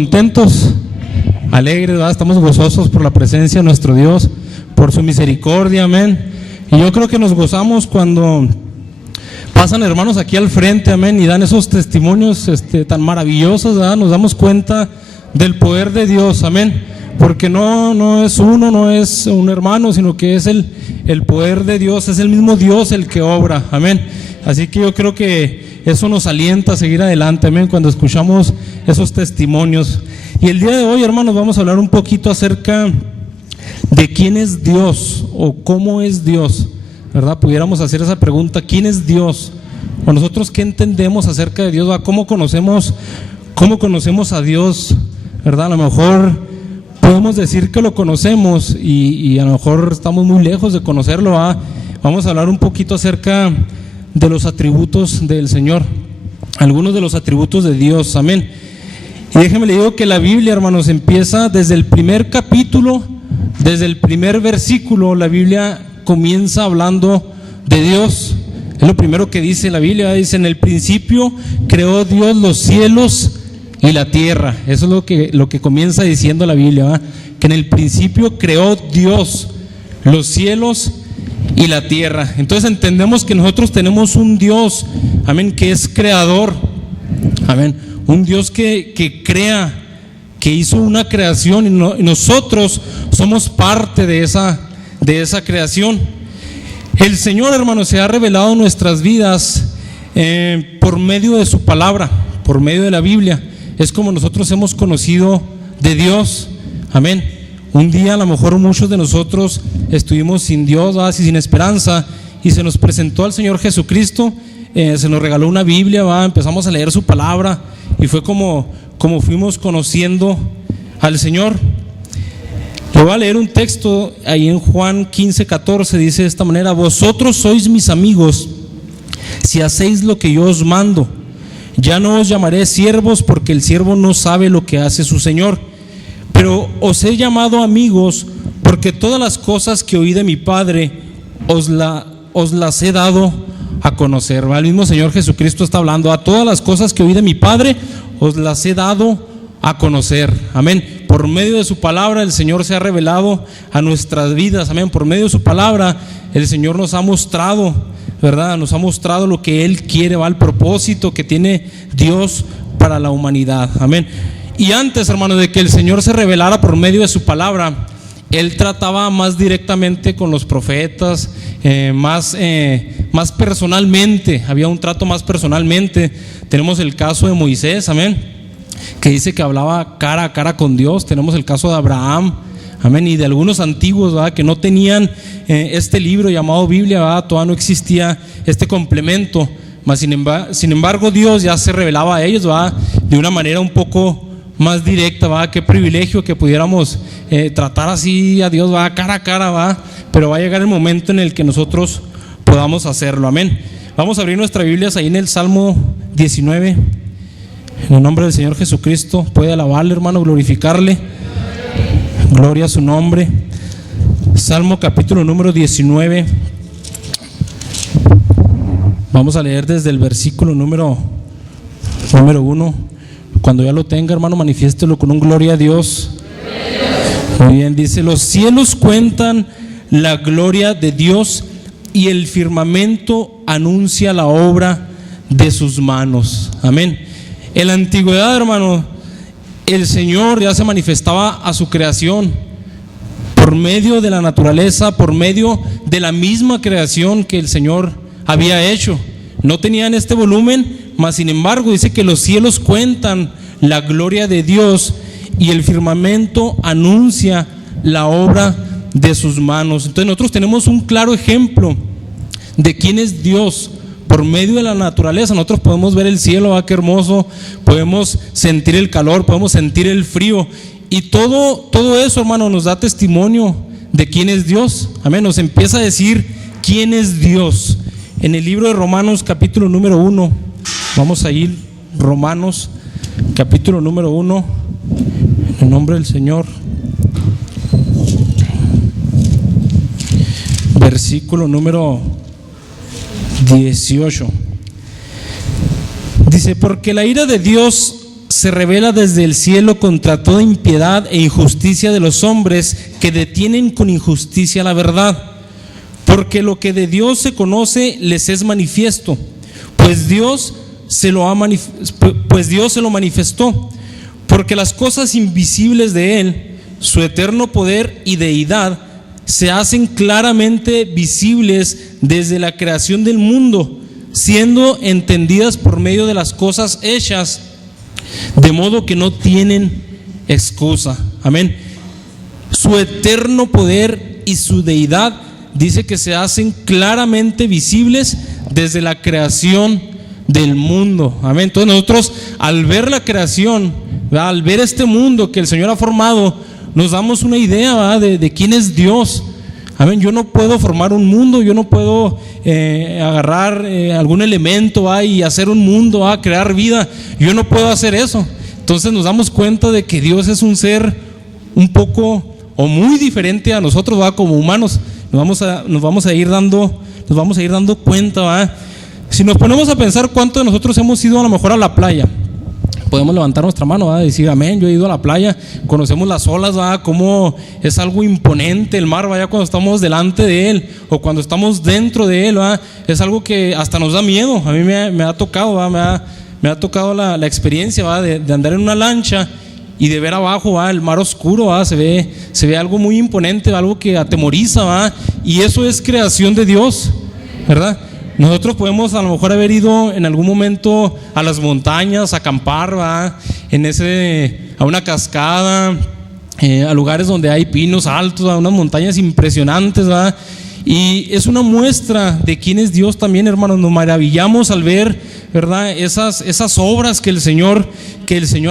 Contentos, alegres, ¿verdad? Estamos gozosos por la presencia de nuestro Dios, por su misericordia, amén. Y yo creo que nos gozamos cuando pasan hermanos aquí al frente, amén, y dan esos testimonios tan maravillosos, ¿verdad? Nos damos cuenta del poder de Dios, amén. Porque no es uno, no es un hermano, sino que es el poder de Dios, es el mismo Dios el que obra, amén. Así que yo creo que eso nos alienta a seguir adelante, amén, cuando escuchamos esos testimonios. Y el día de hoy, hermanos, vamos a hablar un poquito acerca de quién es Dios o cómo es Dios, ¿verdad? Pudiéramos hacer esa pregunta: ¿quién es Dios? O nosotros, ¿qué entendemos acerca de Dios? ¿Cómo conocemos a Dios? ¿Verdad? A lo mejor podemos decir que lo conocemos y a lo mejor estamos muy lejos de conocerlo, ¿verdad? Vamos a hablar un poquito acerca de los atributos del Señor, algunos de los atributos de Dios, amén. Y déjenme le digo que la Biblia, hermanos, empieza desde el primer capítulo, desde el primer versículo. La Biblia comienza hablando de Dios. Es lo primero que dice la Biblia, dice: en el principio creó Dios los cielos y la tierra. Eso es lo que comienza diciendo la Biblia, ¿verdad? Que en el principio creó Dios los cielos y la tierra. Entonces entendemos que nosotros tenemos un Dios, amén, que es creador, amén, un Dios que crea, que hizo una creación, y nosotros somos parte de esa creación. El Señor, hermanos, se ha revelado en nuestras vidas por medio de su palabra, por medio de la Biblia. Es como nosotros hemos conocido de Dios, amén. Un día a lo mejor muchos de nosotros estuvimos sin Dios, ¿verdad? Sin esperanza, y se nos presentó al Señor Jesucristo, se nos regaló una Biblia, ¿verdad? Empezamos a leer su palabra y fue como fuimos conociendo al Señor. Le voy a leer un texto ahí en Juan 15:14, dice de esta manera: vosotros sois mis amigos si hacéis lo que yo os mando. Ya no os llamaré siervos, porque el siervo no sabe lo que hace su Señor, pero os he llamado amigos, porque todas las cosas que oí de mi Padre os las he dado a conocer. El mismo Señor Jesucristo está hablando: a todas las cosas que oí de mi Padre os las he dado a conocer, amén. Por medio de su palabra el Señor se ha revelado a nuestras vidas, amén. Por medio de su palabra el Señor nos ha mostrado, ¿verdad? Nos ha mostrado lo que Él quiere, va, el propósito que tiene Dios para la humanidad, amén. Y antes, hermano, de que el Señor se revelara por medio de su palabra, Él trataba más directamente con los profetas, más personalmente. Había un trato más personalmente. Tenemos el caso de Moisés, amén, que dice que hablaba cara a cara con Dios. Tenemos el caso de Abraham, amén, y de algunos antiguos, ¿verdad?, que no tenían este libro llamado Biblia, ¿verdad? Todavía no existía este complemento, mas sin embargo Dios ya se revelaba a ellos, ¿verdad?, de una manera un poco más directa, ¿verdad? Qué privilegio que pudiéramos tratar así a Dios, ¿verdad?, cara a cara, ¿verdad? Pero va a llegar el momento en el que nosotros podamos hacerlo, amén. Vamos a abrir nuestras Biblias ahí en el Salmo 19. En el nombre del Señor Jesucristo, puede alabarle, hermano, glorificarle. Gloria a su nombre. Salmo capítulo número 19. Vamos a leer desde el versículo número 1. Cuando ya lo tenga, hermano, manifiéstelo con un gloria a Dios. Muy bien, dice: los cielos cuentan la gloria de Dios, y el firmamento anuncia la obra de sus manos, amén. En la antigüedad, hermano, el Señor ya se manifestaba a su creación por medio de la naturaleza, por medio de la misma creación que el Señor había hecho. No tenían este volumen, mas sin embargo dice que los cielos cuentan la gloria de Dios y el firmamento anuncia la obra de sus manos. Entonces nosotros tenemos un claro ejemplo de quién es Dios. Por medio de la naturaleza nosotros podemos ver el cielo, ¿ah? Qué hermoso, podemos sentir el calor, podemos sentir el frío, y todo eso, hermano, nos da testimonio de quién es Dios, amén. Nos empieza a decir quién es Dios en el libro de Romanos capítulo número 1. Vamos a ir Romanos capítulo número 1, en el nombre del Señor. Versículo número 18. Dice: porque la ira de Dios se revela desde el cielo contra toda impiedad e injusticia de los hombres que detienen con injusticia la verdad. Porque lo que de Dios se conoce les es manifiesto, pues Dios se lo manifestó. Porque las cosas invisibles de Él, su eterno poder y deidad, se hacen claramente visibles desde la creación del mundo, siendo entendidas por medio de las cosas hechas, de modo que no tienen excusa. Amén. Su eterno poder y su deidad dice que se hacen claramente visibles desde la creación del mundo. Amén. Entonces nosotros, al ver la creación, ¿verdad?, al ver este mundo que el Señor ha formado, nos damos una idea de quién es Dios. Amén. Yo no puedo formar un mundo, yo no puedo agarrar algún elemento y hacer un mundo, crear vida. Yo no puedo hacer eso. Entonces nos damos cuenta de que Dios es un ser un poco o muy diferente a nosotros, como humanos. Nos vamos a ir dando cuenta. Si nos ponemos a pensar cuántos de nosotros hemos ido a lo mejor a la playa, podemos levantar nuestra mano y decir amén. Yo he ido a la playa, conocemos las olas, cómo es algo imponente el mar, cuando estamos delante de él o cuando estamos dentro de él, es algo que hasta nos da miedo. A mí me ha tocado, me ha tocado la experiencia de andar en una lancha y de ver abajo el mar oscuro, se ve algo muy imponente, algo que atemoriza, y eso es creación de Dios, ¿verdad? Nosotros podemos a lo mejor haber ido en algún momento a las montañas, a acampar, a una cascada, a lugares donde hay pinos altos, a unas montañas impresionantes, y es una muestra de quién es Dios también, hermanos. Nos maravillamos al ver, ¿verdad?, esas obras que el Señor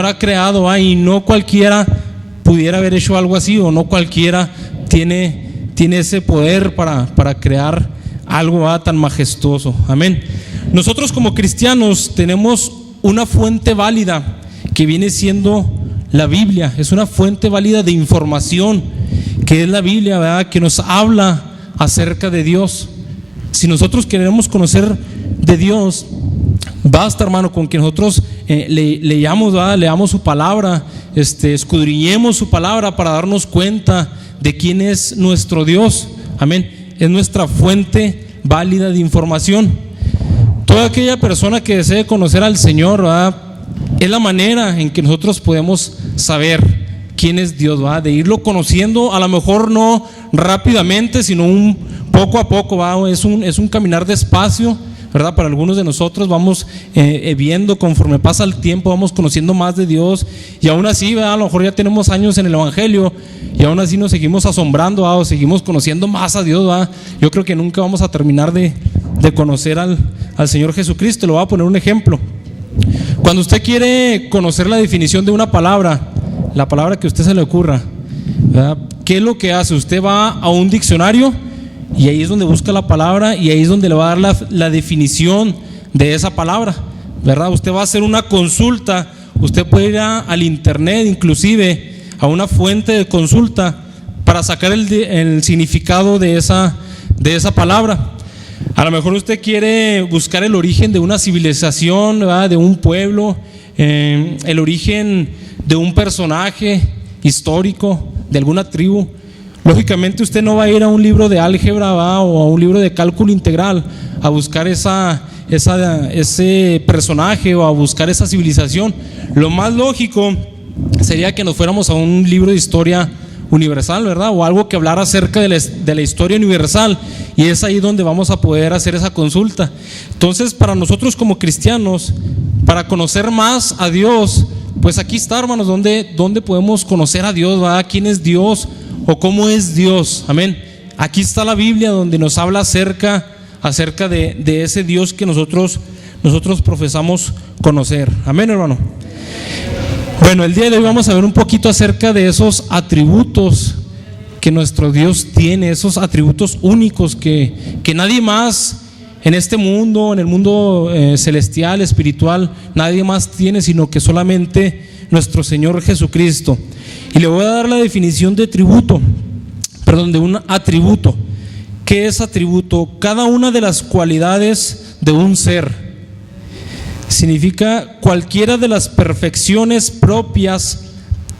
ha creado, y no cualquiera pudiera haber hecho algo así, o no cualquiera tiene ese poder para crear algo tan majestuoso. Amén. Nosotros como cristianos tenemos una fuente válida que viene siendo la Biblia. Es una fuente válida de información que es la Biblia, ¿verdad?, que nos habla acerca de Dios. Si nosotros queremos conocer de Dios, basta, hermano, con que nosotros leamos su palabra, escudriñemos su palabra para darnos cuenta de quién es nuestro Dios. Amén. Es nuestra fuente válida de información. Toda aquella persona que desee conocer al Señor, es la manera en que nosotros podemos saber quién es Dios, de irlo conociendo, a lo mejor no rápidamente, sino un poco a poco, es un caminar despacio, ¿verdad? Para algunos de nosotros vamos viendo conforme pasa el tiempo, vamos conociendo más de Dios, y aún así, a lo mejor ya tenemos años en el Evangelio y aún así nos seguimos asombrando, o seguimos conociendo más a Dios. Yo creo que nunca vamos a terminar de conocer al Señor Jesucristo. Le voy a poner un ejemplo. Cuando usted quiere conocer la definición de una palabra, la palabra que a usted se le ocurra, ¿verdad?, ¿qué es lo que hace? Usted va a un diccionario y ahí es donde busca la palabra, y ahí es donde le va a dar la definición de esa palabra, ¿verdad? Usted va a hacer una consulta, usted puede ir al internet, inclusive a una fuente de consulta, para sacar el significado de esa palabra. A lo mejor usted quiere buscar el origen de una civilización, ¿verdad?, de un pueblo, el origen de un personaje histórico, de alguna tribu. Lógicamente usted no va a ir a un libro de álgebra, o a un libro de cálculo integral a buscar ese personaje o a buscar esa civilización. Lo más lógico sería que nos fuéramos a un libro de historia universal, ¿verdad?, o algo que hablara acerca de la historia universal, y es ahí donde vamos a poder hacer esa consulta. Entonces, para nosotros como cristianos, para conocer más a Dios, pues aquí está, hermanos, donde podemos conocer a Dios, ¿verdad?, quién es Dios o cómo es Dios. Amén. Aquí está la Biblia, donde nos habla acerca de ese Dios que nosotros profesamos conocer. Amén, hermano. Bueno, el día de hoy vamos a ver un poquito acerca de esos atributos que nuestro Dios tiene, esos atributos únicos que nadie más en este mundo, en el mundo celestial, espiritual, nadie más tiene, sino que solamente nuestro Señor Jesucristo. Y le voy a dar la definición de un atributo. ¿Qué es atributo? Cada una de las cualidades de un ser. significa cualquiera de las perfecciones propias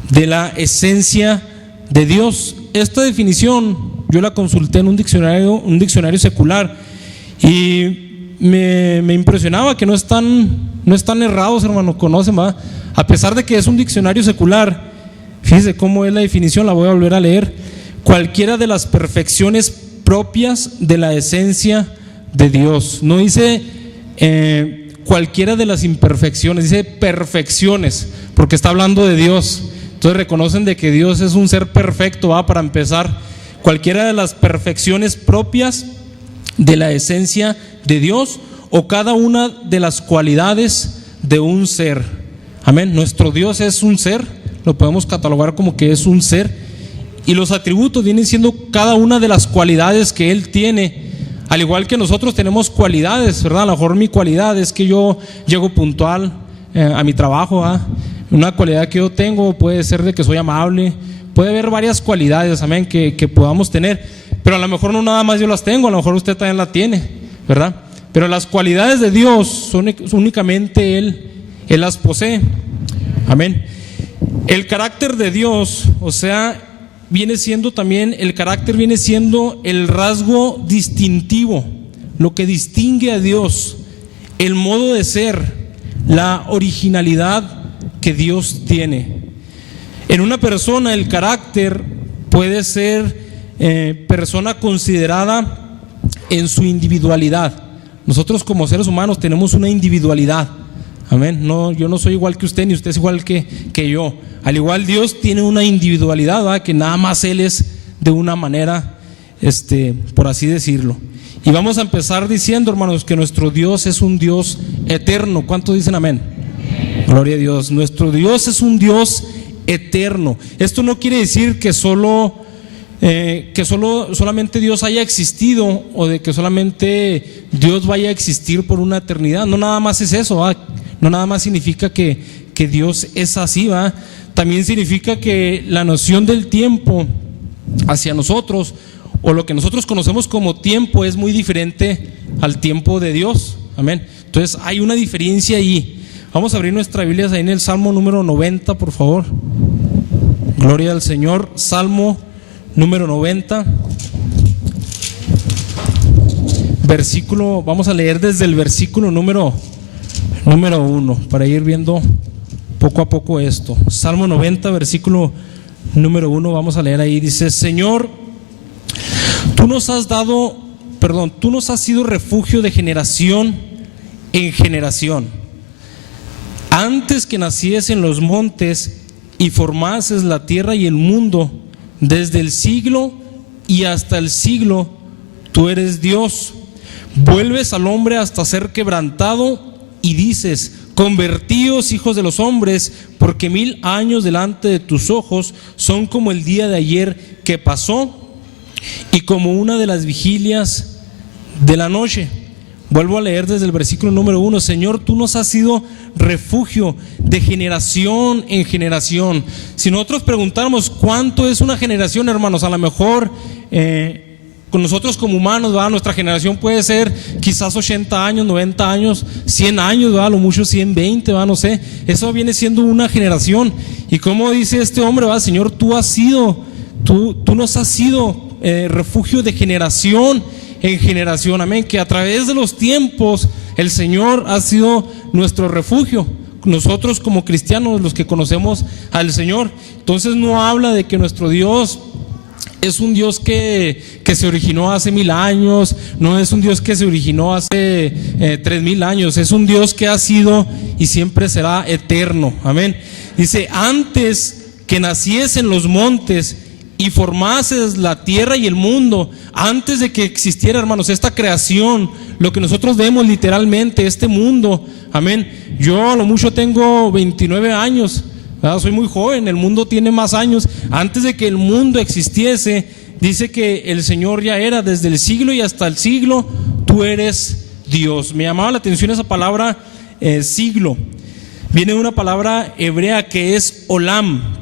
de la esencia de Dios. Esta definición yo la consulté en un diccionario secular, y me impresionaba que no están errados, hermano. Conocen, ¿va? A pesar de que es un diccionario secular, fíjese cómo es la definición, la voy a volver a leer. Cualquiera de las perfecciones propias de la esencia de Dios. No dice cualquiera de las imperfecciones, dice perfecciones, porque está hablando de Dios. Entonces reconocen de que Dios es un ser perfecto, ¿va? Para empezar, cualquiera de las perfecciones propias de la esencia de Dios, o cada una de las cualidades de un ser. Amén. Nuestro Dios es un ser, lo podemos catalogar como que es un ser, y los atributos vienen siendo cada una de las cualidades que Él tiene. Al igual que nosotros tenemos cualidades, ¿verdad? A lo mejor mi cualidad es que yo llego puntual a mi trabajo, ¿verdad? Una cualidad que yo tengo puede ser de que soy amable. Puede haber varias cualidades, amén, que podamos tener, pero a lo mejor no nada más yo las tengo, a lo mejor usted también la tiene, ¿verdad? Pero las cualidades de Dios son únicamente Él las posee, amén. El carácter de Dios, o sea, el carácter viene siendo el rasgo distintivo, lo que distingue a Dios, el modo de ser, la originalidad que Dios tiene. En una persona el carácter puede ser persona considerada en su individualidad. Nosotros como seres humanos tenemos una individualidad, amén. No, yo no soy igual que usted, ni usted es igual que yo. Al igual Dios tiene una individualidad, ¿verdad? Que nada más Él es de una manera, por así decirlo. Y vamos a empezar diciendo, hermanos, que nuestro Dios es un Dios eterno. ¿Cuántos dicen amén? Gloria a Dios. Nuestro Dios es un Dios eterno. Esto no quiere decir que solamente Dios haya existido, o de que solamente Dios vaya a existir por una eternidad. No nada más es eso, ¿va? No nada más significa que Dios es así, ¿va? También significa que la noción del tiempo hacia nosotros, o lo que nosotros conocemos como tiempo, es muy diferente al tiempo de Dios, amén. Entonces hay una diferencia ahí. Vamos a abrir nuestra Biblia ahí en el Salmo número 90, por favor. Gloria al Señor. Salmo número 90. Vamos a leer desde el versículo número 1, para ir viendo poco a poco esto. Salmo 90, versículo número 1, vamos a leer ahí. Dice: Señor, tú nos has sido refugio de generación en generación. Antes que naciesen los montes y formases la tierra y el mundo, desde el siglo y hasta el siglo, tú eres Dios. Vuelves al hombre hasta ser quebrantado y dices: convertíos, hijos de los hombres, porque 1000 años delante de tus ojos son como el día de ayer que pasó y como una de las vigilias de la noche. Vuelvo a leer desde el versículo número 1. Señor, tú nos has sido refugio de generación en generación. Si nosotros preguntáramos cuánto es una generación, hermanos, a lo mejor con nosotros como humanos, ¿verdad? Nuestra generación puede ser quizás 80 años, 90 años, 100 años, ¿verdad? A lo mucho 120, ¿verdad? No sé. Eso viene siendo una generación. Y como dice este hombre, ¿verdad? Señor, tú nos has sido refugio de generación en generación, amén. Que a través de los tiempos el Señor ha sido nuestro refugio, nosotros como cristianos, los que conocemos al Señor. Entonces no habla de que nuestro Dios es un Dios que se originó hace 1000 años, no es un Dios que se originó hace 3000 años, es un Dios que ha sido y siempre será eterno, amén. Dice: antes que naciesen los montes y formases la tierra y el mundo, antes de que existiera, hermanos, esta creación, lo que nosotros vemos literalmente, este mundo, amén. Yo a lo mucho tengo 29 años, ¿verdad? Soy muy joven, el mundo tiene más años. Antes de que el mundo existiese, dice que el Señor ya era desde el siglo y hasta el siglo, tú eres Dios. Me llamaba la atención esa palabra siglo. Viene de una palabra hebrea que es olam.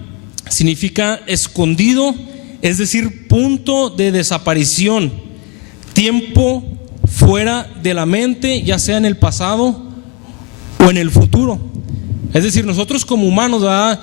Significa escondido, es decir, punto de desaparición, tiempo fuera de la mente, ya sea en el pasado o en el futuro. Es decir, nosotros como humanos, ¿verdad?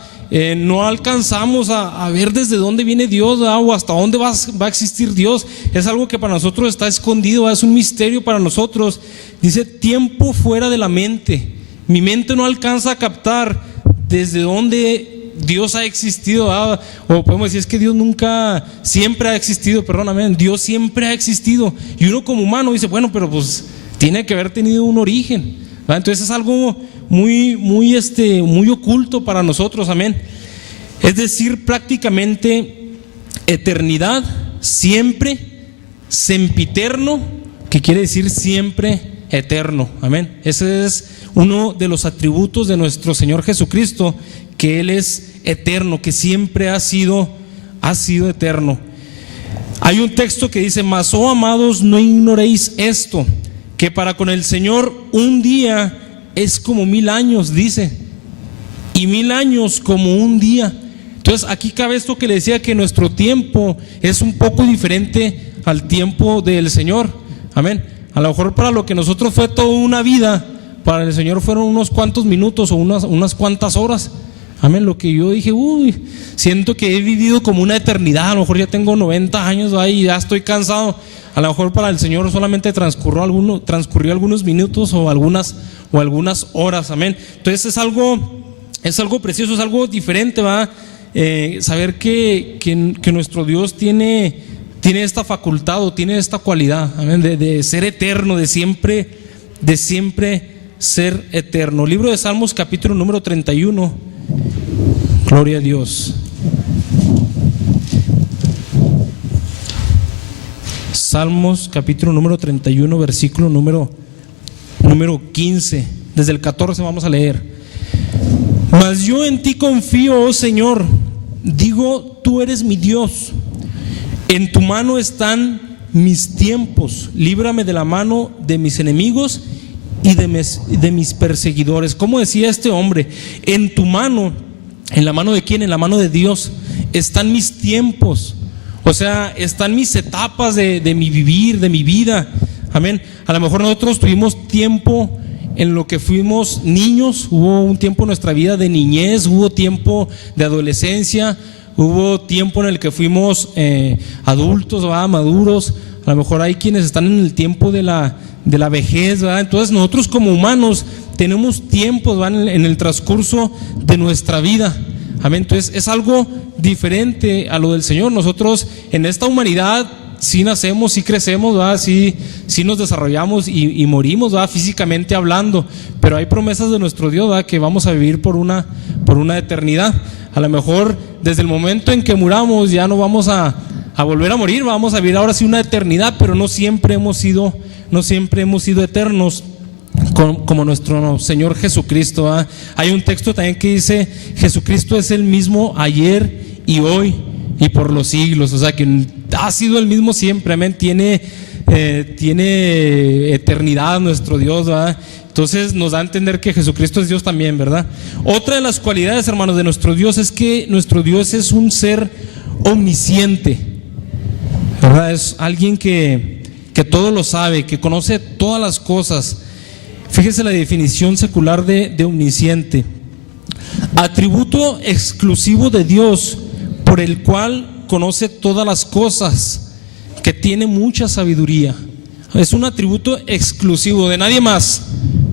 No alcanzamos a ver desde dónde viene Dios, ¿verdad? O hasta dónde va a existir Dios. Es algo que para nosotros está escondido, ¿verdad? Es un misterio para nosotros. Dice, tiempo fuera de la mente. Mi mente no alcanza a captar desde dónde Dios ha existido, ¿verdad? O podemos decir, es que Dios nunca, siempre ha existido, perdóname, Dios siempre ha existido. Y uno como humano dice, bueno, pero pues tiene que haber tenido un origen, ¿verdad? Entonces es algo muy oculto para nosotros, amén. Es decir, prácticamente eternidad, siempre, sempiterno, que quiere decir siempre eterno, amén. Ese es uno de los atributos de nuestro Señor Jesucristo, que Él es eterno, que siempre ha sido eterno. Hay un texto que dice, mas, oh amados, no ignoréis esto, que para con el Señor un día es como 1000 años, dice, y 1000 años como un día. Entonces aquí cabe esto que le decía, que nuestro tiempo es un poco diferente al tiempo del Señor, amén. A lo mejor para lo que nosotros fue toda una vida, para el Señor fueron unos cuantos minutos o unas cuantas horas, amén. Lo que yo dije, siento que he vivido como una eternidad. A lo mejor ya tengo 90 años y ya estoy cansado. A lo mejor para el Señor solamente transcurrió algunos minutos o algunas horas, amén. Entonces es algo precioso, es algo diferente, ¿va? Saber que nuestro Dios tiene esta facultad o tiene esta cualidad, amén, de ser eterno, de siempre ser eterno. Libro de Salmos, capítulo número 31. Gloria a Dios. Salmos, capítulo número 31, versículo número 15. Desde el 14 vamos a leer. Mas yo en ti confío, oh Señor, digo, tú eres mi Dios. En tu mano están mis tiempos. Líbrame de la mano de mis enemigos y de mis perseguidores. ¿Cómo decía este hombre? En tu mano, ¿en la mano de quién? En la mano de Dios están mis tiempos. O sea, están mis etapas de mi vivir, de mi vida, amén. A lo mejor nosotros tuvimos tiempo en lo que fuimos niños, hubo un tiempo en nuestra vida de niñez, hubo tiempo de adolescencia, hubo tiempo en el que fuimos adultos, ¿verdad? Maduros. A lo mejor hay quienes están en el tiempo de la vejez, ¿verdad? Entonces nosotros como humanos tenemos tiempos, ¿verdad? En el transcurso de nuestra vida, amén. Entonces es algo diferente a lo del Señor. Nosotros en esta humanidad sí nacemos, sí crecemos, ¿verdad? Sí nos desarrollamos y morimos, ¿verdad? Físicamente hablando, pero hay promesas de nuestro Dios, ¿verdad? Que vamos a vivir por una eternidad. A lo mejor desde el momento en que muramos ya no vamos a volver a morir, vamos a vivir ahora sí una eternidad, pero no siempre hemos sido eternos como nuestro Señor Jesucristo, ¿verdad? Hay un texto también que dice, Jesucristo es el mismo ayer y hoy y por los siglos. O sea que ha sido el mismo siempre, amén. Tiene eternidad nuestro Dios, ¿verdad? Entonces nos da a entender que Jesucristo es Dios también, ¿verdad? Otra de las cualidades, hermanos, de nuestro Dios es que nuestro Dios es un ser omnisciente, ¿verdad? Es alguien que todo lo sabe, que conoce todas las cosas. Fíjese la definición secular de omnisciente: atributo exclusivo de Dios por el cual conoce todas las cosas, que tiene mucha sabiduría. Es un atributo exclusivo de nadie más,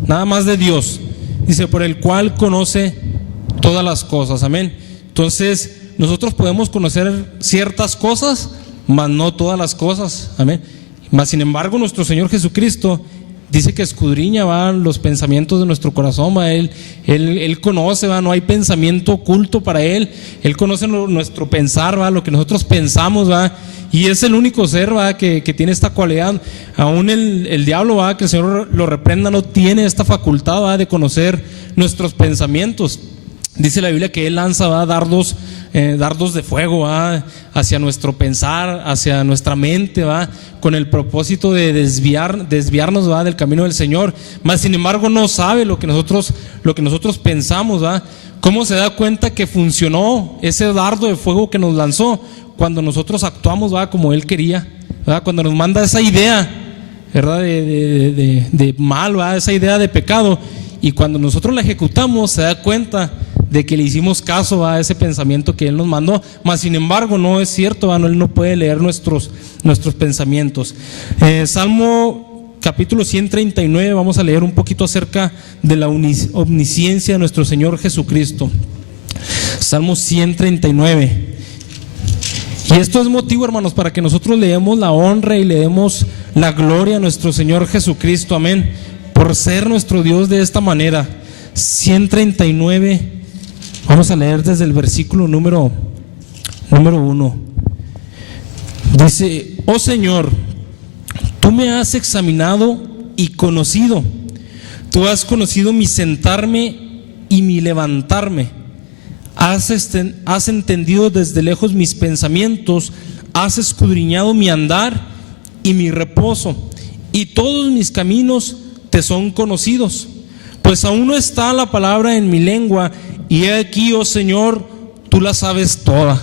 nada más de Dios. Dice, por el cual conoce todas las cosas, amén. Entonces nosotros podemos conocer ciertas cosas, mas no todas las cosas, amén. Mas sin embargo nuestro Señor Jesucristo dice que escudriña, ¿va?, los pensamientos de nuestro corazón, ¿va? Él conoce, ¿va? No hay pensamiento oculto para Él. Él conoce nuestro pensar, ¿va? Lo que nosotros pensamos, ¿va? Y es el único ser, ¿va?, que tiene esta cualidad. Aún el diablo, ¿va?, que el Señor lo reprenda, no tiene esta facultad, ¿va?, de conocer nuestros pensamientos. Dice la Biblia que Él lanza, ¿va?, dardos de fuego, ¿va?, hacia nuestro pensar, hacia nuestra mente, ¿va?, con el propósito de desviarnos, ¿va?, del camino del Señor. Mas sin embargo no sabe lo que nosotros pensamos, ¿va? ¿Cómo se da cuenta que funcionó ese dardo de fuego que nos lanzó? Cuando nosotros actuamos, ¿va?, como Él quería, ¿va? Cuando nos manda esa idea, ¿verdad?, de mal, ¿va?, esa idea de pecado, y cuando nosotros la ejecutamos se da cuenta de que le hicimos caso a ese pensamiento que Él nos mandó, mas sin embargo no es cierto, Él no puede leer nuestros pensamientos. Salmo capítulo 139, vamos a leer un poquito acerca de la omnisciencia de nuestro Señor Jesucristo. Salmo 139. Y esto es motivo, hermanos, para que nosotros le demos la honra y le demos la gloria a nuestro Señor Jesucristo, amén, por ser nuestro Dios de esta manera. 139, vamos a leer desde el versículo número 1. Dice: oh Señor, tú me has examinado y conocido. Tú has conocido mi sentarme y mi levantarme. Has entendido desde lejos mis pensamientos. Has escudriñado mi andar y mi reposo, y todos mis caminos te son conocidos. Pues aún no está la palabra en mi lengua, y he aquí, oh Señor, tú la sabes toda.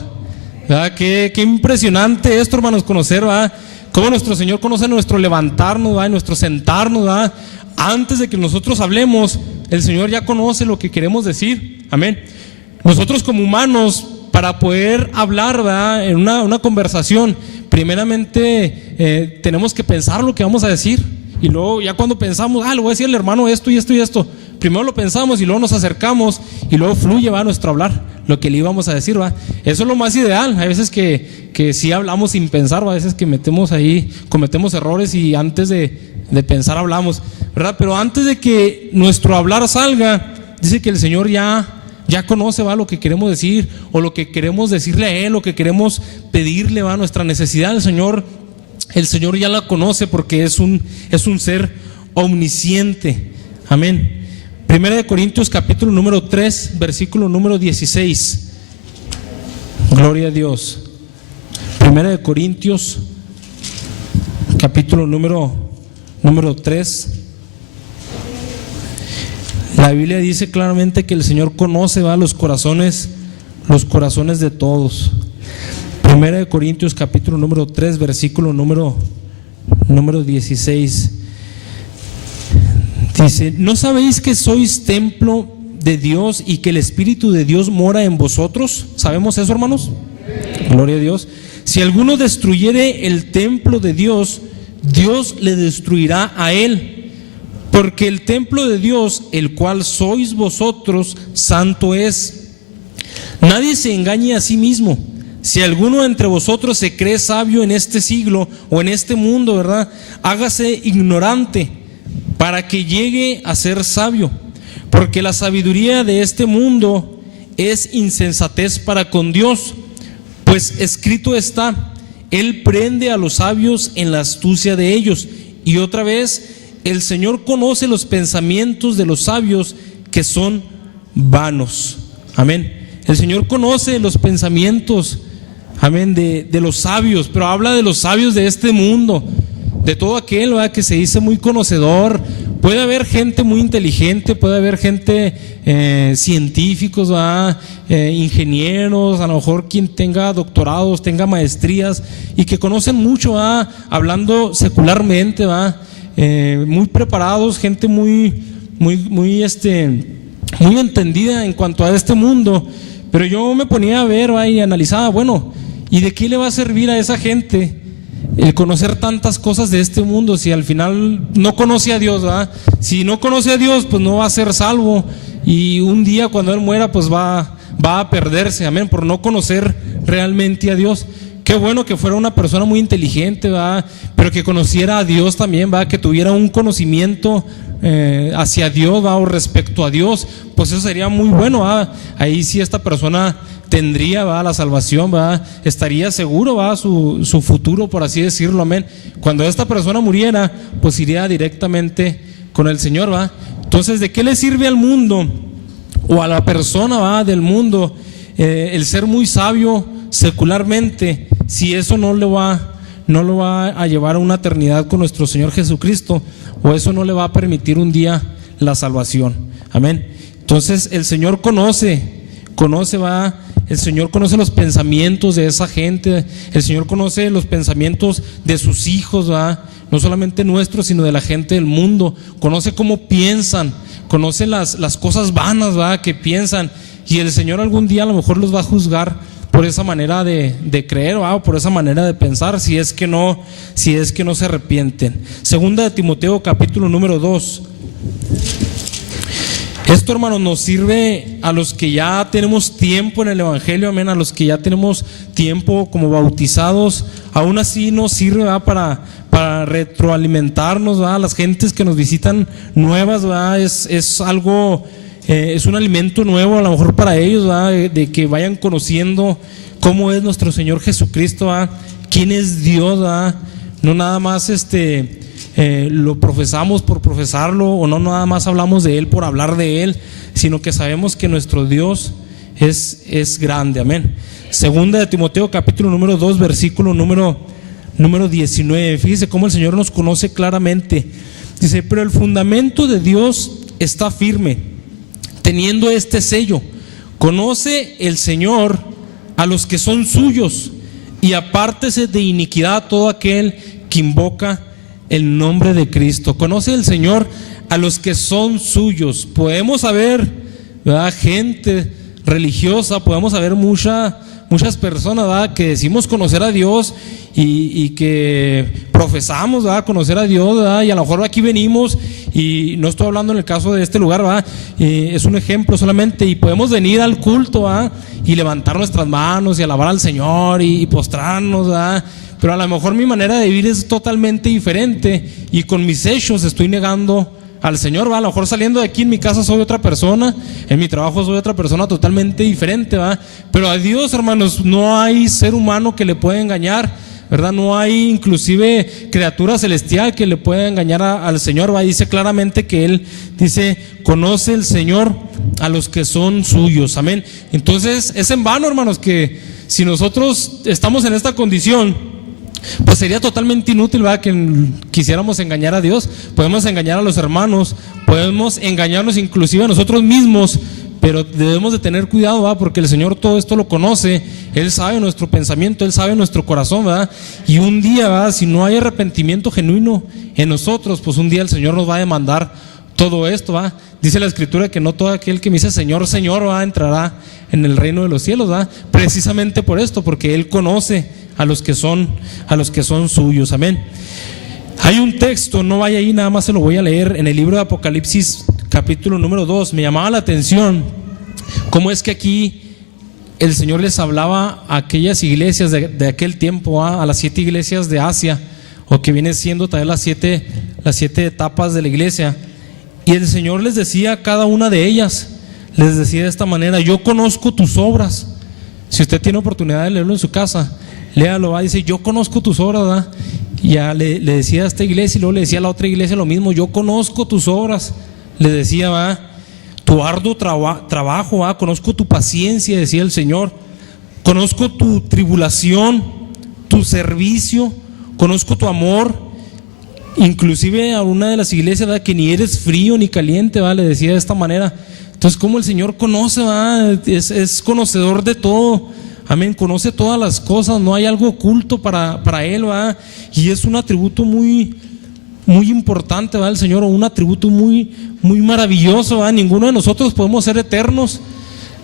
¿Verdad? Qué impresionante esto, hermanos, conocer, ¿verdad? Cómo nuestro Señor conoce nuestro levantarnos, ¿verdad? Nuestro sentarnos, ¿verdad? Antes de que nosotros hablemos, el Señor ya conoce lo que queremos decir. Amén. Nosotros como humanos, para poder hablar, ¿verdad?, en una conversación, primeramente tenemos que pensar lo que vamos a decir. Y luego ya cuando pensamos, le voy a decir al hermano esto y esto y esto, primero lo pensamos y luego nos acercamos y luego fluye, va, nuestro hablar, lo que le íbamos a decir, va. Eso es lo más ideal. Hay veces que sí hablamos sin pensar, va. A veces que cometemos errores y antes de pensar hablamos, ¿verdad? Pero antes de que nuestro hablar salga, dice que el Señor ya conoce, va, lo que queremos decir o lo que queremos decirle a Él, lo que queremos pedirle, va, nuestra necesidad. El Señor ya la conoce porque es un ser omnisciente. Amén. Primera de Corintios capítulo número 3, versículo número 16. Gloria a Dios. Primera de Corintios capítulo número 3. La Biblia dice claramente que el Señor conoce, va, los corazones de todos. Primera de Corintios capítulo número 3, versículo número 16. Dice: ¿no sabéis que sois templo de Dios y que el Espíritu de Dios mora en vosotros? ¿Sabemos eso, hermanos? Gloria a Dios. Si alguno destruyere el templo de Dios, Dios le destruirá a él. Porque el templo de Dios, el cual sois vosotros, santo es. Nadie se engañe a sí mismo. Si alguno entre vosotros se cree sabio en este siglo o en este mundo, ¿verdad?, hágase ignorante para que llegue a ser sabio. Porque la sabiduría de este mundo es insensatez para con Dios. Pues escrito está: Él prende a los sabios en la astucia de ellos. Y otra vez: el Señor conoce los pensamientos de los sabios, que son vanos. Amén. El Señor conoce los pensamientos, amén, de los sabios, pero habla de los sabios de este mundo, de todo aquel, ¿verdad?, que se dice muy conocedor. Puede haber gente muy inteligente, puede haber gente, científicos, ¿verdad?, ingenieros, a lo mejor quien tenga doctorados, tenga maestrías y que conocen mucho, ¿verdad?, hablando secularmente, ¿verdad?, muy preparados, gente muy entendida en cuanto a este mundo. Pero yo me ponía a ver, ¿va?, y analizaba, bueno, ¿y de qué le va a servir a esa gente el conocer tantas cosas de este mundo si al final no conoce a Dios, ¿va? Si no conoce a Dios, pues no va a ser salvo, y un día cuando Él muera, pues va a perderse, amén, por no conocer realmente a Dios. Qué bueno que fuera una persona muy inteligente, ¿va?, pero que conociera a Dios también, ¿va?, que tuviera un conocimiento hacia Dios, ¿va?, o respecto a Dios. Pues eso sería muy bueno, ¿va? Ahí sí esta persona tendría, ¿va?, la salvación, ¿va?, estaría seguro, ¿va?, su futuro, por así decirlo, amén. Cuando esta persona muriera, pues iría directamente con el Señor, ¿va? Entonces, ¿de qué le sirve al mundo o a la persona, ¿va?, del mundo el ser muy sabio secularmente, si eso no lo va a llevar a una eternidad con nuestro Señor Jesucristo, o eso no le va a permitir un día la salvación? Amén. Entonces el Señor conoce, ¿va? El Señor conoce los pensamientos de esa gente. El Señor conoce los pensamientos de sus hijos, ¿va?, no solamente nuestros, sino de la gente del mundo. Conoce cómo piensan, conoce las cosas vanas, ¿va?, que piensan, y el Señor algún día a lo mejor los va a juzgar por esa manera de creer, ¿va?, o por esa manera de pensar, si es que no se arrepienten. Segunda de Timoteo, capítulo número 2. Esto, hermanos, nos sirve a los que ya tenemos tiempo en el Evangelio, amén, a los que ya tenemos tiempo como bautizados. Aún así nos sirve, ¿va?, para retroalimentarnos, ¿va?, a las gentes que nos visitan nuevas, ¿va?, es algo, es un alimento nuevo a lo mejor para ellos, ¿va?, de que vayan conociendo cómo es nuestro Señor Jesucristo, ¿va?, quién es Dios, ¿va?, no nada más lo profesamos por profesarlo, o no nada más hablamos de Él por hablar de Él, sino que sabemos que nuestro Dios es grande, amén. Segunda de Timoteo, capítulo número 2, versículo número 19. Fíjese cómo el Señor nos conoce claramente. Dice: pero el fundamento de Dios está firme, teniendo este sello: conoce el Señor a los que son suyos, y apártese de iniquidad todo aquel que invoca el nombre de Cristo. Conoce el Señor a los que son suyos. Podemos haber, ¿verdad?, gente religiosa, podemos haber muchas personas, ¿verdad?, que decimos conocer a Dios y que profesamos, ¿verdad?, conocer a Dios, ¿verdad?, y a lo mejor aquí venimos, y no estoy hablando en el caso de este lugar, ¿verdad?, es un ejemplo solamente, y podemos venir al culto, ¿verdad?, y levantar nuestras manos y alabar al Señor y postrarnos, ¿verdad?, pero a lo mejor mi manera de vivir es totalmente diferente, y con mis hechos estoy negando al Señor, ¿va? A lo mejor saliendo de aquí en mi casa soy otra persona, en mi trabajo soy otra persona totalmente diferente, ¿va? Pero a Dios, hermanos, no hay ser humano que le pueda engañar, ¿verdad? No hay inclusive criatura celestial que le pueda engañar al Señor, ¿va? Dice claramente que Él dice: conoce el Señor a los que son suyos, amén. Entonces es en vano, hermanos, que si nosotros estamos en esta condición, pues sería totalmente inútil, ¿verdad?, que quisiéramos engañar a Dios. Podemos engañar a los hermanos, podemos engañarnos inclusive a nosotros mismos, pero debemos de tener cuidado, ¿verdad?, porque el Señor todo esto lo conoce. Él sabe nuestro pensamiento, Él sabe nuestro corazón, ¿verdad? Y un día, ¿verdad?, si no hay arrepentimiento genuino en nosotros, pues un día el Señor nos va a demandar todo esto, ¿va? Dice la Escritura que no todo aquel que me dice Señor, Señor, ¿va?, entrará en el reino de los cielos, ¿va? Precisamente por esto, porque Él conoce a los que son suyos, amén. Hay un texto, no vaya ahí, nada más se lo voy a leer, en el libro de Apocalipsis, capítulo número 2. Me llamaba la atención cómo es que aquí el Señor les hablaba a aquellas iglesias de aquel tiempo, a las 7 iglesias de Asia, o que viene siendo también las siete etapas de la iglesia. Y el Señor les decía a cada una de ellas, les decía de esta manera: yo conozco tus obras. Si usted tiene oportunidad de leerlo en su casa, léalo, va. Dice: yo conozco tus obras, ¿verdad? Y ya le decía a esta iglesia, y luego le decía a la otra iglesia lo mismo: yo conozco tus obras. Le decía, va, tu arduo trabajo, va, conozco tu paciencia, decía el Señor, conozco tu tribulación, tu servicio, conozco tu amor. Inclusive a una de las iglesias, ¿verdad?, que ni eres frío ni caliente, ¿va?, le decía de esta manera. Entonces, como el Señor conoce, ¿va?, es conocedor de todo, amén, conoce todas las cosas, no hay algo oculto para Él, ¿va? Y es un atributo muy importante, ¿va?, el Señor, un atributo muy maravilloso, ¿va? Ninguno de nosotros podemos ser eternos,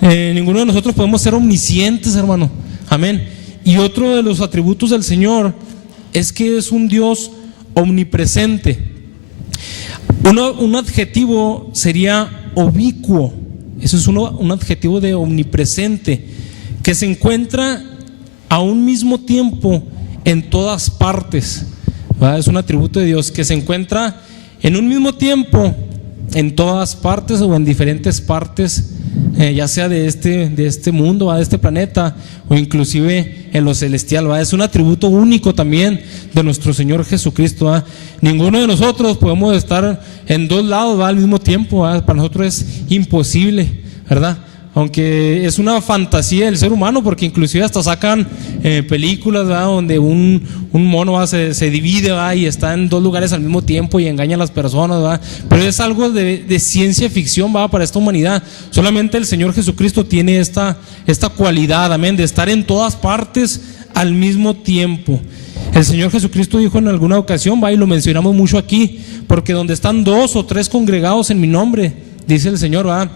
ninguno de nosotros podemos ser omniscientes, hermano, amén. Y otro de los atributos del Señor es que es un Dios omnipresente. Un adjetivo sería ubicuo. Eso es un adjetivo de omnipresente, que se encuentra a un mismo tiempo en todas partes, ¿verdad? Es un atributo de Dios que se encuentra en un mismo tiempo en todas partes, o en diferentes partes, ya sea de este mundo, ¿va?, de este planeta, o inclusive en lo celestial, ¿va? Es un atributo único también de nuestro Señor Jesucristo, ¿va? Ninguno de nosotros podemos estar en dos lados, ¿va?, al mismo tiempo, ¿va? Para nosotros es imposible, ¿verdad? Aunque es una fantasía del ser humano, porque inclusive hasta sacan películas, ¿verdad?, donde un mono, ¿va?, se divide, ¿va?, y está en dos lugares al mismo tiempo y engaña a las personas, ¿verdad? Pero es algo de ciencia ficción, ¿va?, para esta humanidad. Solamente el Señor Jesucristo tiene esta cualidad, amén, de estar en todas partes al mismo tiempo. El Señor Jesucristo dijo en alguna ocasión, ¿va?, y lo mencionamos mucho aquí: porque donde están 2 o 3 congregados en mi nombre, dice el Señor, ¿verdad?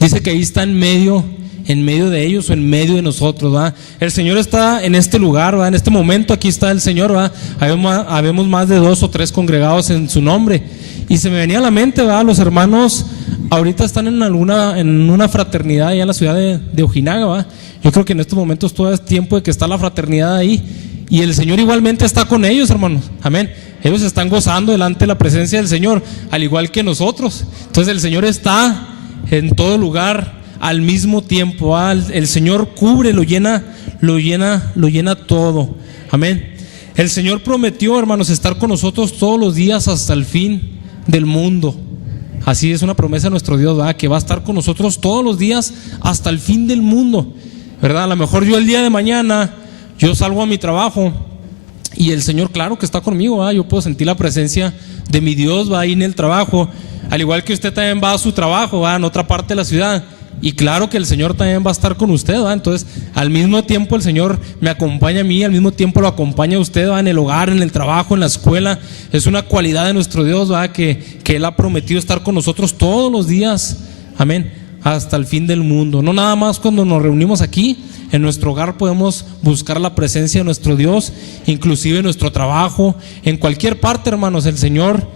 Dice que ahí está en medio de ellos o en medio de nosotros, ¿verdad? El Señor está en este lugar, ¿verdad? En este momento aquí está el Señor, ¿verdad? Habemos más de 2 o 3 congregados en su nombre. Y se me venía a la mente, ¿verdad? Los hermanos ahorita están en una fraternidad allá en la ciudad de Ojinaga, ¿verdad? Yo creo que en estos momentos todo es tiempo de que está la fraternidad ahí. Y el Señor igualmente está con ellos, hermanos. Amén. Ellos están gozando delante de la presencia del Señor, al igual que nosotros. Entonces el Señor está en todo lugar al mismo tiempo. El Señor cubre, lo llena todo. Amén. El Señor prometió, hermanos, estar con nosotros todos los días hasta el fin del mundo. Así es una promesa de nuestro Dios, ¿verdad? Que va a estar con nosotros todos los días hasta el fin del mundo, ¿verdad? A lo mejor yo el día de mañana yo salgo a mi trabajo y el Señor, claro que está conmigo, ¿verdad? Yo puedo sentir la presencia de mi Dios, va ahí en el trabajo, al igual que usted también va a su trabajo, ¿verdad? En otra parte de la ciudad, y claro que el Señor también va a estar con usted, ¿verdad? Entonces, al mismo tiempo el Señor me acompaña a mí, al mismo tiempo lo acompaña a usted, ¿verdad? En el hogar, en el trabajo, en la escuela. Es una cualidad de nuestro Dios, ¿verdad? Que Él ha prometido estar con nosotros todos los días, amén, hasta el fin del mundo. No nada más cuando nos reunimos aquí. En nuestro hogar podemos buscar la presencia de nuestro Dios, inclusive en nuestro trabajo, en cualquier parte, hermanos. El Señor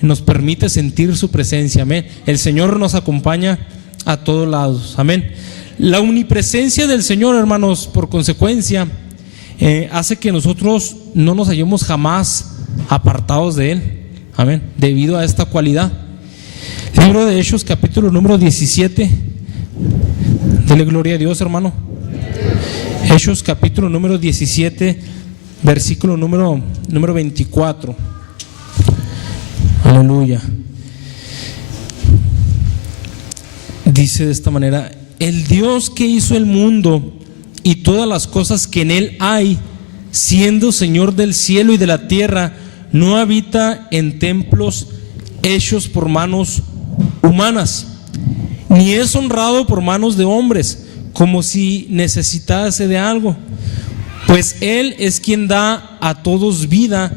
nos permite sentir su presencia, amén. El Señor nos acompaña a todos lados, amén. La omnipresencia del Señor, hermanos, por consecuencia, hace que nosotros no nos hallemos jamás apartados de Él, amén, debido a esta cualidad. Libro de Hechos, capítulo número 17. Dele gloria a Dios, hermano. Hechos, capítulo número 17, versículo número 24. Aleluya. Dice de esta manera: el Dios que hizo el mundo y todas las cosas que en él hay, siendo Señor del cielo y de la tierra, no habita en templos hechos por manos humanas, ni es honrado por manos de hombres, como si necesitase de algo, pues Él es quien da a todos vida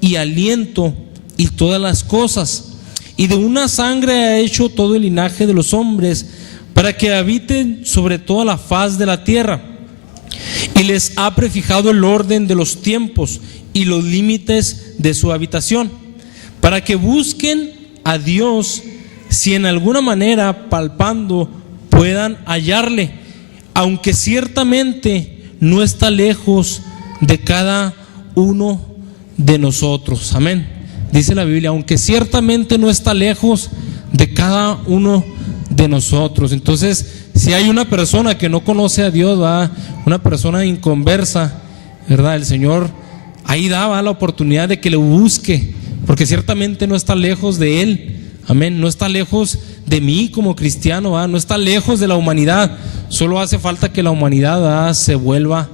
y aliento y todas las cosas, y de una sangre ha hecho todo el linaje de los hombres, para que habiten sobre toda la faz de la tierra, y les ha prefijado el orden de los tiempos y los límites de su habitación, para que busquen a Dios, si en alguna manera palpando puedan hallarle, aunque ciertamente no está lejos de cada uno de nosotros. Amén. Dice la Biblia, aunque ciertamente no está lejos de cada uno de nosotros. Entonces, si hay una persona que no conoce a Dios, ¿verdad?, una persona inconversa, ¿verdad?, el Señor ahí daba la oportunidad de que le busque, porque ciertamente no está lejos de Él. Amén. No está lejos de mí como cristiano, ¿verdad? No está lejos de la humanidad. Solo hace falta que la humanidad, ¿verdad?, se vuelva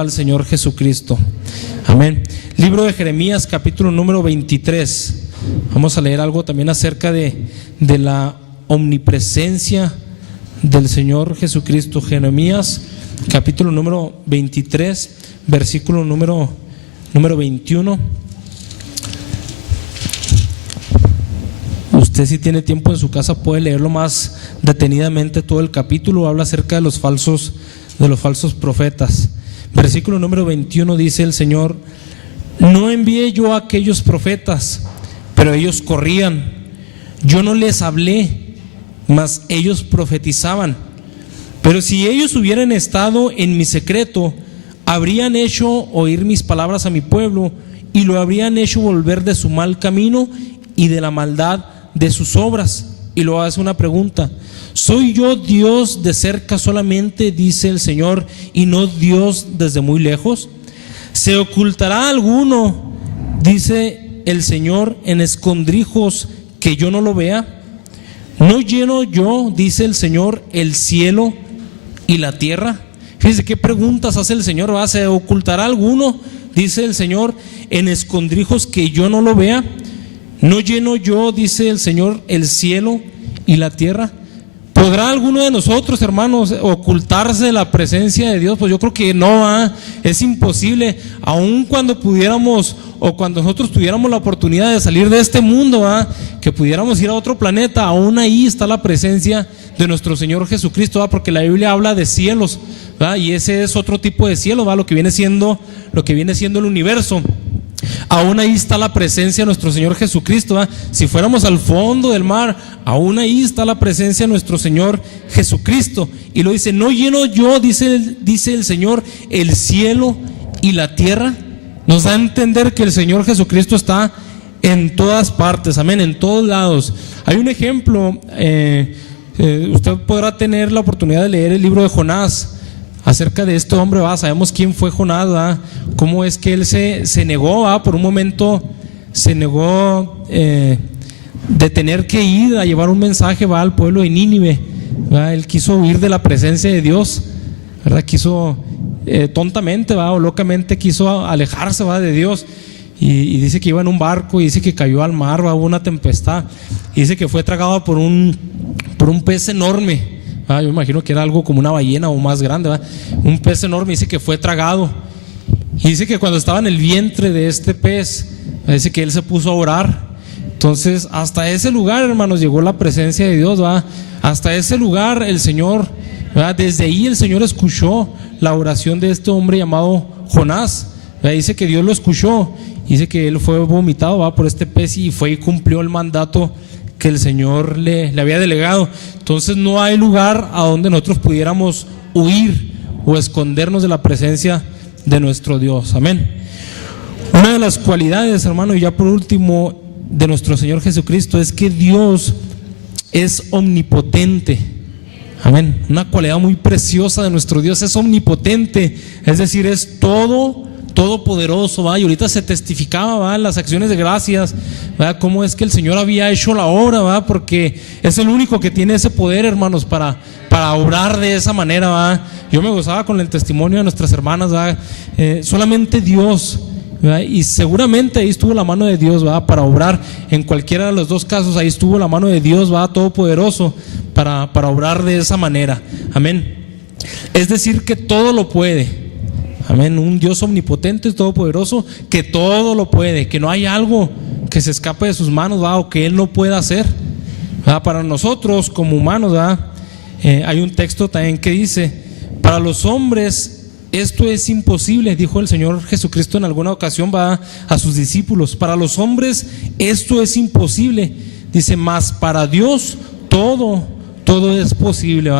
al Señor Jesucristo. Amén. Libro de Jeremías, capítulo número 23. Vamos a leer algo también acerca de la omnipresencia del Señor Jesucristo. Jeremías, capítulo número 23, versículo número 21. Usted, si tiene tiempo en su casa, puede leerlo más detenidamente. Todo el capítulo habla acerca de los falsos profetas. Versículo número 21 dice el Señor: no envié yo a aquellos profetas, pero ellos corrían. Yo no les hablé, mas ellos profetizaban. Pero si ellos hubieran estado en mi secreto, habrían hecho oír mis palabras a mi pueblo, y lo habrían hecho volver de su mal camino y de la maldad de sus obras. Y luego hace una pregunta: ¿soy yo Dios de cerca solamente, dice el Señor, y no Dios desde muy lejos? ¿Se ocultará alguno, dice el Señor, en escondrijos que yo no lo vea? ¿No lleno yo, dice el Señor, el cielo y la tierra? Fíjese qué preguntas hace el Señor. ¿Se ocultará alguno, dice el Señor, en escondrijos que yo no lo vea? ¿No lleno yo, dice el Señor, el cielo y la tierra? ¿Podrá alguno de nosotros, hermanos, ocultarse de la presencia de Dios? Pues yo creo que no, es imposible. Aun cuando pudiéramos, o cuando nosotros tuviéramos la oportunidad de salir de este mundo, que pudiéramos ir a otro planeta, aún ahí está la presencia de nuestro Señor Jesucristo, porque la Biblia habla de cielos, ¿verdad? Y ese es otro tipo de cielo, ¿verdad? Lo que viene siendo el universo. Aún ahí está la presencia de nuestro Señor Jesucristo, ¿verdad? Si fuéramos al fondo del mar, aún ahí está la presencia de nuestro Señor Jesucristo. Y lo dice: no lleno yo, dice el Señor, el cielo y la tierra. Nos da a entender que el Señor Jesucristo está en todas partes, amén, en todos lados. Hay un ejemplo, usted podrá tener la oportunidad de leer el libro de Jonás. Acerca de este hombre, sabemos quién fue Jonás, cómo es que él se negó, por un momento se negó de tener que ir a llevar un mensaje al pueblo de Nínive, él quiso huir de la presencia de Dios, ¿verdad? Quiso tontamente o locamente quiso alejarse de Dios, y dice que iba en un barco, y dice que cayó al mar, hubo una tempestad, y dice que fue tragado por un pez enorme. Yo imagino que era algo como una ballena o más grande, un pez enorme. Dice que fue tragado, y dice que cuando estaba en el vientre de este pez, dice que él se puso a orar. Entonces hasta ese lugar, hermanos, llegó la presencia de Dios, hasta ese lugar el Señor, desde ahí el Señor escuchó la oración de este hombre llamado Jonás. Dice que Dios lo escuchó, dice que él fue vomitado por este pez, y fue y cumplió el mandato que el Señor le había delegado. Entonces no hay lugar a donde nosotros pudiéramos huir o escondernos de la presencia de nuestro Dios, amén. Una de las cualidades, hermano, y ya por último, de nuestro Señor Jesucristo es que Dios es omnipotente, amén. Una cualidad muy preciosa de nuestro Dios: es omnipotente, es decir, es todopoderoso, y ahorita se testificaba en las acciones de gracias, cómo es que el Señor había hecho la obra, porque es el único que tiene ese poder, hermanos, para obrar de esa manera. Yo me gozaba con el testimonio de nuestras hermanas, solamente Dios, y seguramente ahí estuvo la mano de Dios, para obrar en cualquiera de los dos casos. Ahí estuvo la mano de Dios, todopoderoso, para obrar de esa manera, amén. Es decir, que todo lo puede, amén. Un Dios omnipotente y todopoderoso que todo lo puede, que no hay algo que se escape de sus manos, o que Él no pueda hacer. Para nosotros como humanos, hay un texto también que dice: para los hombres esto es imposible, dijo el Señor Jesucristo en alguna ocasión a sus discípulos. Para los hombres esto es imposible, dice, mas para Dios todo es posible.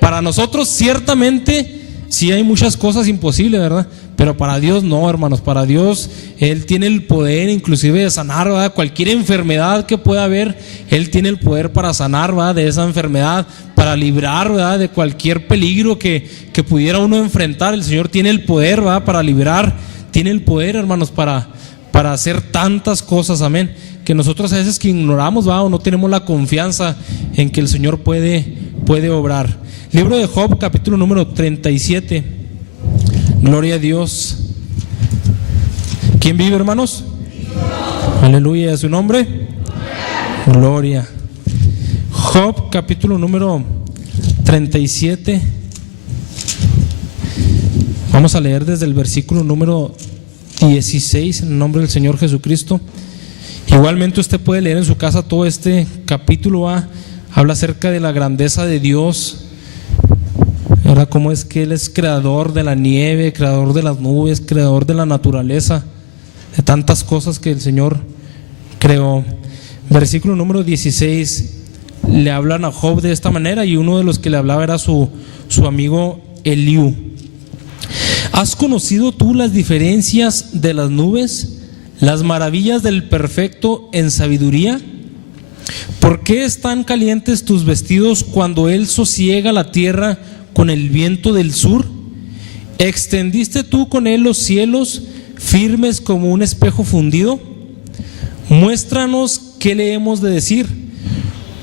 Para nosotros ciertamente sí hay muchas cosas imposibles, ¿verdad? Pero para Dios no, hermanos. Para Dios, Él tiene el poder inclusive de sanar, ¿verdad? Cualquier enfermedad que pueda haber, Él tiene el poder para sanar, ¿verdad? De esa enfermedad, para librar, ¿verdad? De cualquier peligro que pudiera uno enfrentar. El Señor tiene el poder, ¿verdad? Para librar, tiene el poder, hermanos, para hacer tantas cosas, amén. Que nosotros a veces que ignoramos, o no tenemos la confianza en que el Señor puede obrar. Libro de Job, capítulo número 37. Gloria a Dios. ¿Quién vive, hermanos? Aleluya, a su nombre. Gloria. Job, capítulo número 37. Vamos a leer desde el versículo número 16 en el nombre del Señor Jesucristo. Igualmente usted puede leer en su casa todo este capítulo. Habla acerca de la grandeza de Dios, ¿verdad? Cómo es que Él es creador de la nieve, creador de las nubes, creador de la naturaleza, de tantas cosas que el Señor creó. Versículo número 16, le hablan a Job de esta manera, y uno de los que le hablaba era su amigo Eliú. ¿Has conocido tú las diferencias de las nubes, las maravillas del perfecto en sabiduría? ¿Por qué están calientes tus vestidos cuando Él sosiega la tierra con el viento del sur? ¿Extendiste tú con Él los cielos firmes como un espejo fundido? Muéstranos qué le hemos de decir,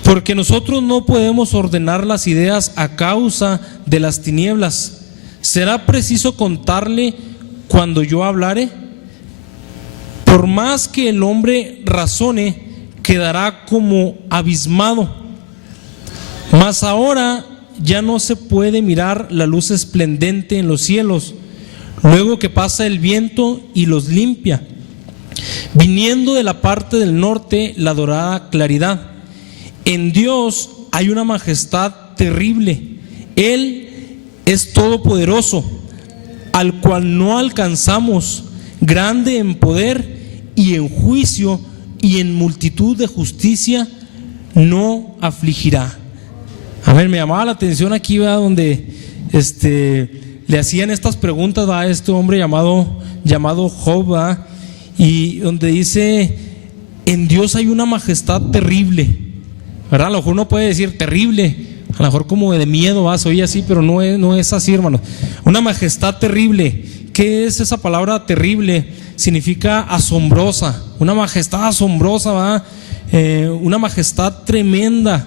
porque nosotros no podemos ordenar las ideas a causa de las tinieblas. ¿Será preciso contarle cuando yo hablare? Por más que el hombre razone, quedará como abismado. Mas ahora ya no se puede mirar la luz esplendente en los cielos, luego que pasa el viento y los limpia, viniendo de la parte del norte la dorada claridad. En Dios hay una majestad terrible. Él es todopoderoso, al cual no alcanzamos, grande en poder y en juicio, y en multitud de justicia no afligirá. A ver, me llamaba la atención aquí, ¿verdad? Donde le hacían estas preguntas a este hombre llamado Job, ¿verdad? Y donde dice: en Dios hay una majestad terrible, ¿verdad? A lo mejor uno puede decir terrible, a lo mejor como de miedo, ¿verdad? Se oye así, pero no es así, hermanos. Una majestad terrible. ¿Qué es esa palabra terrible? Significa asombrosa, una majestad asombrosa, ¿verdad? Una majestad tremenda,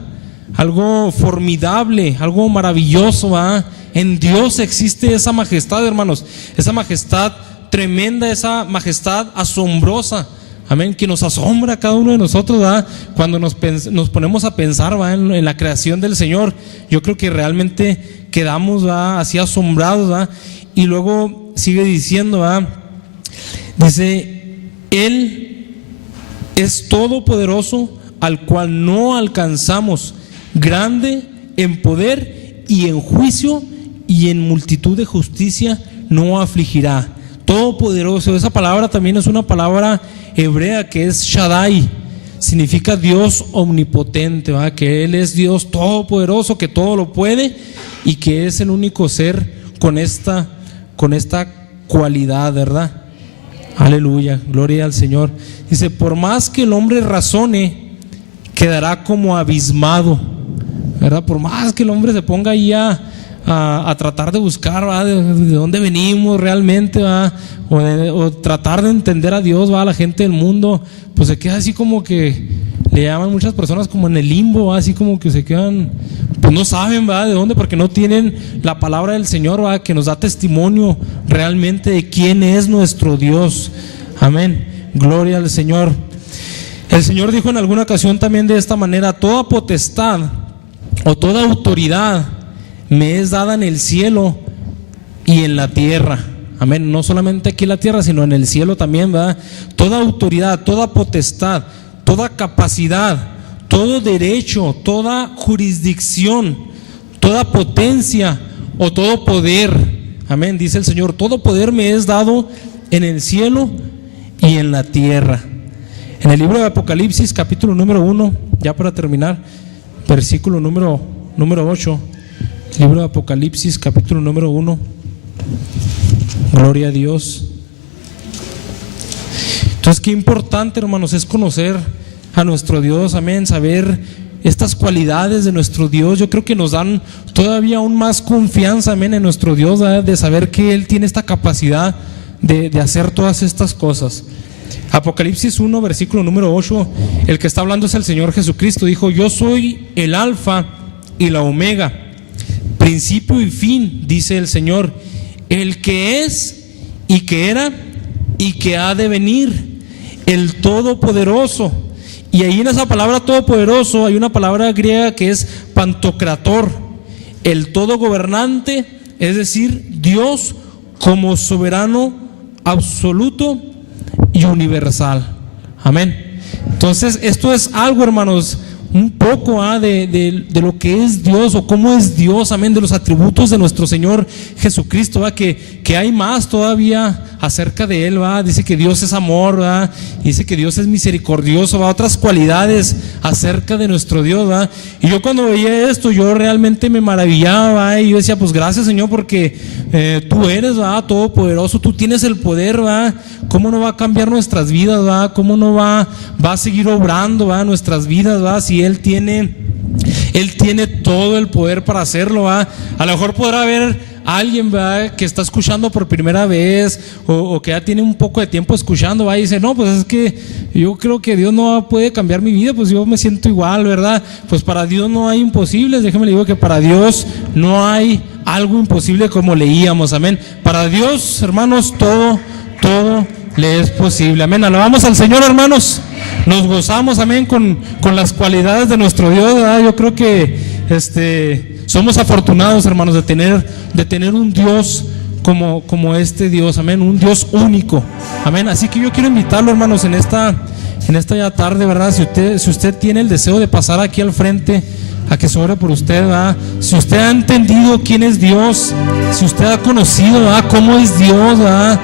algo formidable, algo maravilloso, ¿verdad? En Dios existe esa majestad, hermanos, esa majestad tremenda, esa majestad asombrosa, amén, que nos asombra a cada uno de nosotros, ¿verdad? Cuando nos ponemos a pensar, ¿verdad? En la creación del Señor, yo creo que realmente quedamos, ¿verdad? Así asombrados, ¿verdad? Y luego sigue diciendo, ¿verdad? Dice: Él es todopoderoso, al cual no alcanzamos, grande en poder y en juicio, y en multitud de justicia no afligirá. Todopoderoso, esa palabra también es una palabra hebrea que es Shaddai, significa Dios omnipotente, ¿verdad? Que Él es Dios todopoderoso, que todo lo puede y que es el único ser con esta cualidad, ¿verdad? Aleluya, gloria al Señor. Dice: por más que el hombre razone, quedará como abismado, ¿verdad? Por más que el hombre se ponga ahí a tratar de buscar, ¿verdad? De dónde venimos realmente, ¿verdad? O tratar de entender a Dios, ¿verdad? La gente del mundo pues se queda así como que le llaman muchas personas como en el limbo, ¿verdad? Así como que se quedan, pues no saben, ¿verdad? De dónde, porque no tienen la palabra del Señor, ¿verdad? Que nos da testimonio realmente de quién es nuestro Dios. Amén, gloria al Señor. El Señor dijo en alguna ocasión también de esta manera: toda potestad o toda autoridad me es dada en el cielo y en la tierra. Amén, no solamente aquí en la tierra, sino en el cielo también, ¿verdad? Toda autoridad, toda potestad, toda capacidad, todo derecho, toda jurisdicción, toda potencia o todo poder. Amén, dice el Señor: todo poder me es dado en el cielo y en la tierra. En el libro de Apocalipsis, capítulo número 1, ya para terminar, versículo número 8. Libro de Apocalipsis, capítulo número 1. Gloria a Dios. Entonces, qué importante, hermanos, es conocer a nuestro Dios, amén, saber estas cualidades de nuestro Dios. Yo creo que nos dan todavía aún más confianza, amén, en nuestro Dios, ¿verdad? De saber que Él tiene esta capacidad de hacer todas estas cosas. Apocalipsis 1, versículo número 8, el que está hablando es el Señor Jesucristo. Dijo: yo soy el alfa y la omega, principio y fin, dice el Señor, el que es y que era y que ha de venir, el todopoderoso. Y ahí en esa palabra todopoderoso hay una palabra griega que es pantocrator, el todo gobernante, es decir, Dios como soberano absoluto y universal. Amén. Entonces, esto es algo, hermanos, un poco de lo que es Dios o cómo es Dios, amén, de los atributos de nuestro Señor Jesucristo, ¿va? Que hay más todavía acerca de Él, ¿va? Dice que Dios es amor, ¿va? Dice que Dios es misericordioso, ¿va? Otras cualidades acerca de nuestro Dios, ¿va? Y yo cuando veía esto, yo realmente me maravillaba, ¿va? Y yo decía: pues gracias, Señor, porque tú eres, ¿va? Todopoderoso, tú tienes el poder, ¿va? ¿Cómo no va a cambiar nuestras vidas, ¿va? ¿Cómo no va a seguir obrando, ¿va? Nuestras vidas, ¿va? Si Él tiene todo el poder para hacerlo, ¿va? A lo mejor podrá haber alguien, ¿va? Que está escuchando por primera vez o que ya tiene un poco de tiempo escuchando, ¿va? Y dice: no, pues es que yo creo que Dios no puede cambiar mi vida, pues yo me siento igual, ¿verdad? Pues para Dios no hay imposibles. Déjeme le digo que para Dios no hay algo imposible, como leíamos, amén. Para Dios, hermanos, todo le es posible, amén. Alabamos al Señor, hermanos. Nos gozamos, amén, con las cualidades de nuestro Dios, ¿verdad? Yo creo que somos afortunados, hermanos, de tener un Dios como este Dios, amén, un Dios único, amén. Así que yo quiero invitarlo, hermanos, en esta ya tarde, ¿verdad? Si usted tiene el deseo de pasar aquí al frente, a que se ore por usted, ¿verdad? Si usted ha entendido quién es Dios, si usted ha conocido, ¿verdad?, cómo es Dios, ¿verdad?,